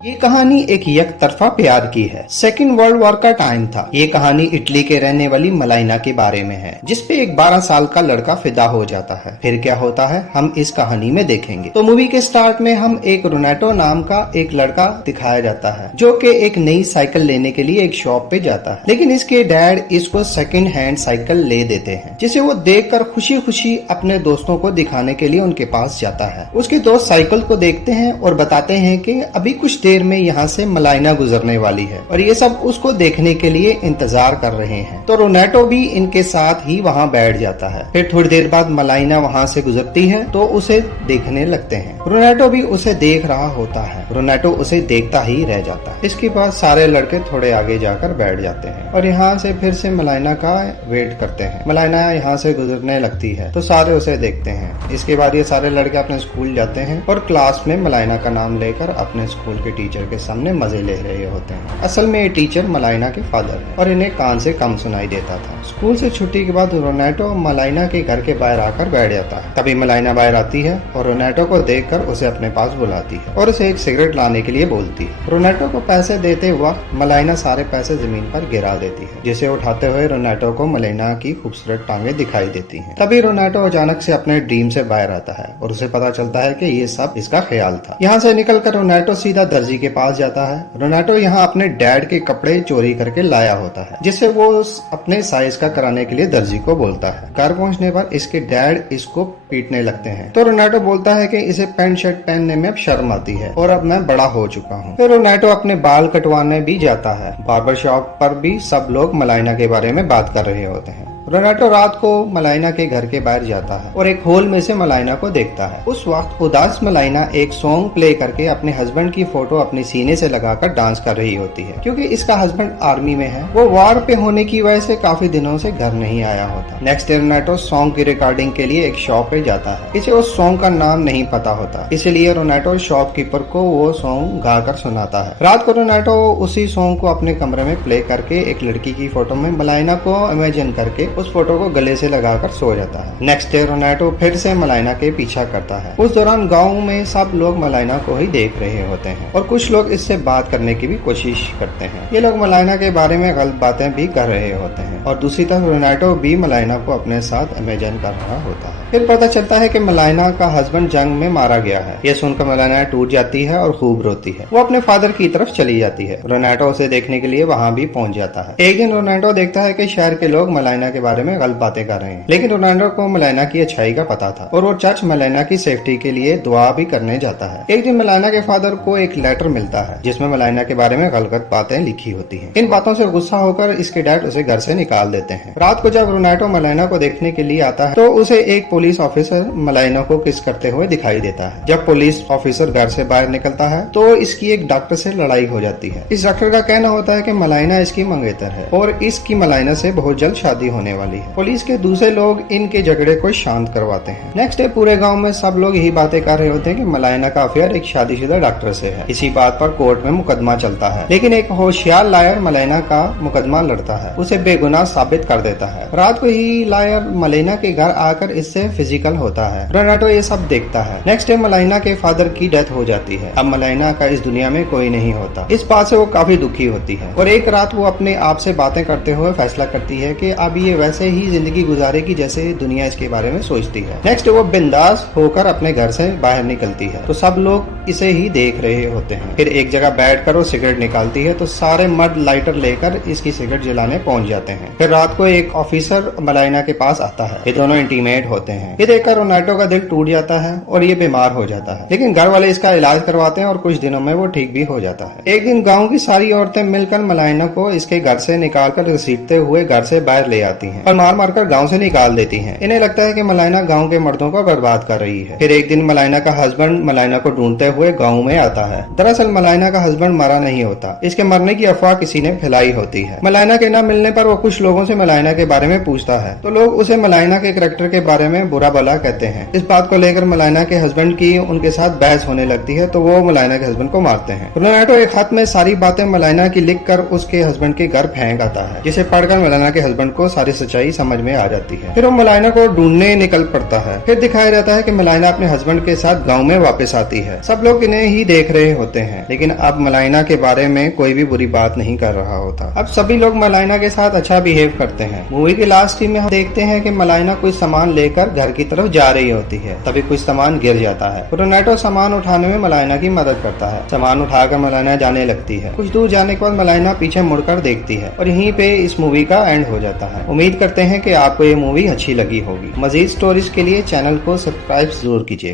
ये कहानी एक तरफा प्यार की है। सेकेंड वर्ल्ड वॉर का टाइम था। ये कहानी इटली के रहने वाली मलाइना के बारे में है, जिसपे एक 12 साल का लड़का फिदा हो जाता है। फिर क्या होता है हम इस कहानी में देखेंगे। तो मूवी के स्टार्ट में हम एक रोनाटो नाम का एक लड़का दिखाया जाता है, जो कि एक नई साइकिल लेने के लिए एक शॉप पे जाता है। लेकिन इसके डैड इसको सेकेंड हैंड साइकिल ले देते हैं, जिसे वो देखकर खुशी खुशी अपने दोस्तों को दिखाने के लिए उनके पास जाता है। उसके दोस्त साइकिल को देखते हैं और बताते हैं कि अभी कुछ देर में यहाँ से मलाइना गुजरने वाली है और ये सब उसको देखने के लिए इंतजार कर रहे हैं। तो रोनाटो भी इनके साथ ही वहाँ बैठ जाता है। फिर थोड़ी देर बाद मलाइना वहाँ से गुजरती है तो उसे देखने लगते हैं। रोनाटो भी उसे देख रहा होता है। रोनाटो उसे देखता ही रह जाता है। इसके बाद सारे लड़के थोड़े आगे जाकर बैठ जाते हैं और यहाँ से फिर से मलाइना का वेट करते हैं। मलाइना यहाँ से गुजरने लगती है तो सारे उसे देखते हैं। इसके बाद ये सारे लड़के अपने स्कूल जाते हैं और क्लास में मलाइना का नाम लेकर अपने स्कूल के टीचर के सामने मजे ले रहे होते हैं। असल में ये टीचर मलाइना के फादर है और इन्हें कान से कम सुनाई देता था। स्कूल से छुट्टी के बाद रोनाटो मलाइना के घर के बाहर आकर बैठ जाता है। तभी मलाइना बाहर आती है और रोनाटो को देखकर उसे अपने पास बुलाती है और उसे एक सिगरेट लाने के लिए बोलती है। रोनाटो को पैसे देते वक्त मलाइना सारे पैसे जमीन पर गिरा देती है, जिसे उठाते हुए रोनाटो को मलाइना की खूबसूरत टांगे दिखाई देती हैं। तभी रोनाटो अचानक से अपने ड्रीम से बाहर आता है और उसे पता चलता है कि ये सब इसका ख्याल था। यहाँ से निकलकर रोनाटो सीधा दर्जी के पास जाता है। रोनाटो यहाँ अपने डैड के कपड़े चोरी करके लाया होता है, जिसे वो अपने साइज का कराने के लिए दर्जी को बोलता है। घर पहुँचने पर इसके डैड इसको पीटने लगते हैं तो रोनाटो बोलता है कि इसे पैंट शर्ट पहनने में अब शर्म आती है और अब मैं बड़ा हो चुका हूँ। फिर रोनाटो अपने बाल कटवाने भी जाता है। बार्बर शॉप पर भी सब लोग मलाइना के बारे में बात कर रहे होते हैं। रोनाटो रात को मलाइना के घर के बाहर जाता है और एक होल में से मलाइना को देखता है। उस वक्त उदास मलाइना एक सॉन्ग प्ले करके अपने हस्बैंड की फोटो अपने सीने से लगाकर डांस कर रही होती है, क्योंकि इसका हस्बैंड आर्मी में है। वो वॉर पे होने की वजह से काफी दिनों से घर नहीं आया होता। नेक्स्ट डे रोनाटो सॉन्ग की रिकॉर्डिंग के लिए एक शॉप पे जाता है। इसे उस सॉन्ग का नाम नहीं पता होता, इसलिए रोनाटो शॉपकीपर को वो सॉन्ग गाकर सुनाता है। रात को रोनाटो उसी सॉन्ग को अपने कमरे में प्ले करके एक लड़की की फोटो में मलाइना को इमेजिन करके उस फोटो को गले से लगाकर सो जाता है। नेक्स्ट डे रोनाटो फिर से मलाइना के पीछा करता है। उस दौरान गांव में सब लोग मलाइना को ही देख रहे होते हैं और कुछ लोग इससे बात करने की भी कोशिश करते हैं। ये लोग मलाइना के बारे में गलत बातें भी कर रहे होते हैं और दूसरी तरफ रोनाटो भी मलाइना को अपने साथ इमेजिन कर रहा होता है। फिर पता चलता है कि मलाइना का हस्बैंड जंग में मारा गया है। ये सुनकर मलाइना टूट जाती है और खूब रोती है। वो अपने फादर की तरफ चली जाती है। रोनाटो उसे देखने के लिए वहाँ भी पहुँच जाता है। एक दिन रोनाटो देखता है कि शहर के लोग मलाइना के बारे में गलत बातें कर रहे हैं, लेकिन रोनाल्डो को मलाइना की अच्छाई का पता था और वो चर्च मलाइना की सेफ्टी के लिए दुआ भी करने जाता है। एक दिन मलाइना के फादर को एक लेटर मिलता है जिसमें मलाइना के बारे में गलत बातें लिखी होती हैं। इन बातों से गुस्सा होकर इसके डैड उसे घर से निकाल देते हैं। रात को जब रोनाल्डो मलाइना को देखने के लिए आता है तो उसे एक पुलिस ऑफिसर मलाइना को किस करते हुए दिखाई देता है। जब पुलिस ऑफिसर घर से बाहर निकलता है तो इसकी एक डॉक्टर से लड़ाई हो जाती है। इस डॉक्टर का कहना होता है कि मलाइना इसकी मंगेतर है और इसकी मलाइना से बहुत जल्द शादी होने वाली है। पुलिस के दूसरे लोग इनके झगड़े को शांत करवाते हैं। नेक्स्ट डे पूरे गांव में सब लोग यही बातें कर रहे होते हैं कि मलाइना का अफेयर एक शादीशुदा डॉक्टर से है। इसी बात पर कोर्ट में मुकदमा चलता है, लेकिन एक होशियार लायर मलाइना का मुकदमा लड़ता है, उसे बेगुनाह साबित कर देता है। रात को ही लायर मलाइना के घर आकर इससे फिजिकल होता है। रोनाटो ये सब देखता है। नेक्स्ट डे मलाइना के फादर की डेथ हो जाती है। अब मलाइना का इस दुनिया में कोई नहीं होता। इस बात से वो काफी दुखी होती है और एक रात वो अपने आप से बातें करते हुए फैसला करती है कि अब ये वैसे ही जिंदगी गुजारेगी जैसे दुनिया इसके बारे में सोचती है। नेक्स्ट वो बिंदास होकर अपने घर से बाहर निकलती है तो सब लोग इसे ही देख रहे होते हैं। फिर एक जगह बैठकर वो सिगरेट निकालती है तो सारे मर्द लाइटर लेकर इसकी सिगरेट जलाने पहुंच जाते हैं। फिर रात को एक ऑफिसर मलाइना के पास आता है। ये दोनों इंटीमेट होते हैं। ये देखकर रोनाटो का दिल टूट जाता है और ये बीमार हो जाता है, लेकिन घर वाले इसका इलाज करवाते हैं और कुछ दिनों में वो ठीक भी हो जाता है। एक दिन गाँव की सारी औरतें मिलकर मलाइना को इसके घर से निकालकर घसीटते हुए घर से बाहर ले आती है और मार मार कर गाँव से निकाल देती है। इन्हें लगता है कि मलाइना गांव के मर्दों को बर्बाद कर रही है। फिर एक दिन मलाइना का हस्बैंड मलाइना को ढूंढते हुए गांव में आता है। दरअसल मलाइना का हस्बैंड मरा नहीं होता, इसके मरने की अफवाह किसी ने फैलाई होती है। मलाइना के न मिलने पर वो कुछ लोगों से मलाइना के बारे में पूछता है तो लोग उसे मलाइना के कैरेक्टर के बारे में बुरा भला कहते हैं। इस बात को लेकर मलाइना के हस्बैंड की उनके साथ बहस होने लगती है तो वो मलाइना के हस्बैंड को मारते हैं। रोनाटो एक खत में सारी बातें मलाइना की लिख कर उसके हस्बैंड के घर फेंक आता है, जिसे पढ़कर मलाइना के हस्बैंड को सारी सच्चाई समझ में आ जाती है। फिर वो मलाइना को ढूंढने निकल पड़ता है। फिर दिखाया जाता है कि मलाइना अपने हस्बैंड के साथ गांव में वापस आती है। सब सब लोग इन्हें ही देख रहे होते हैं, लेकिन अब मलाइना के बारे में कोई भी बुरी बात नहीं कर रहा होता। अब सभी लोग मलाइना के साथ अच्छा बिहेव करते हैं। मूवी के लास्ट सीन में हम देखते हैं कि मलाइना कोई सामान लेकर घर की तरफ जा रही होती है, तभी कुछ सामान गिर जाता है। ब्रूनेटो सामान उठाने में मलाइना की मदद करता है। सामान उठाकर मलाइना जाने लगती है। कुछ दूर जाने के बाद मलाइना पीछे मुड़कर देखती है और यहीं पे इस मूवी का एंड हो जाता है। उम्मीद करते हैं कि आपको ये मूवी अच्छी लगी होगी। मजीद स्टोरीज के लिए चैनल को सब्सक्राइब जरूर कीजिए।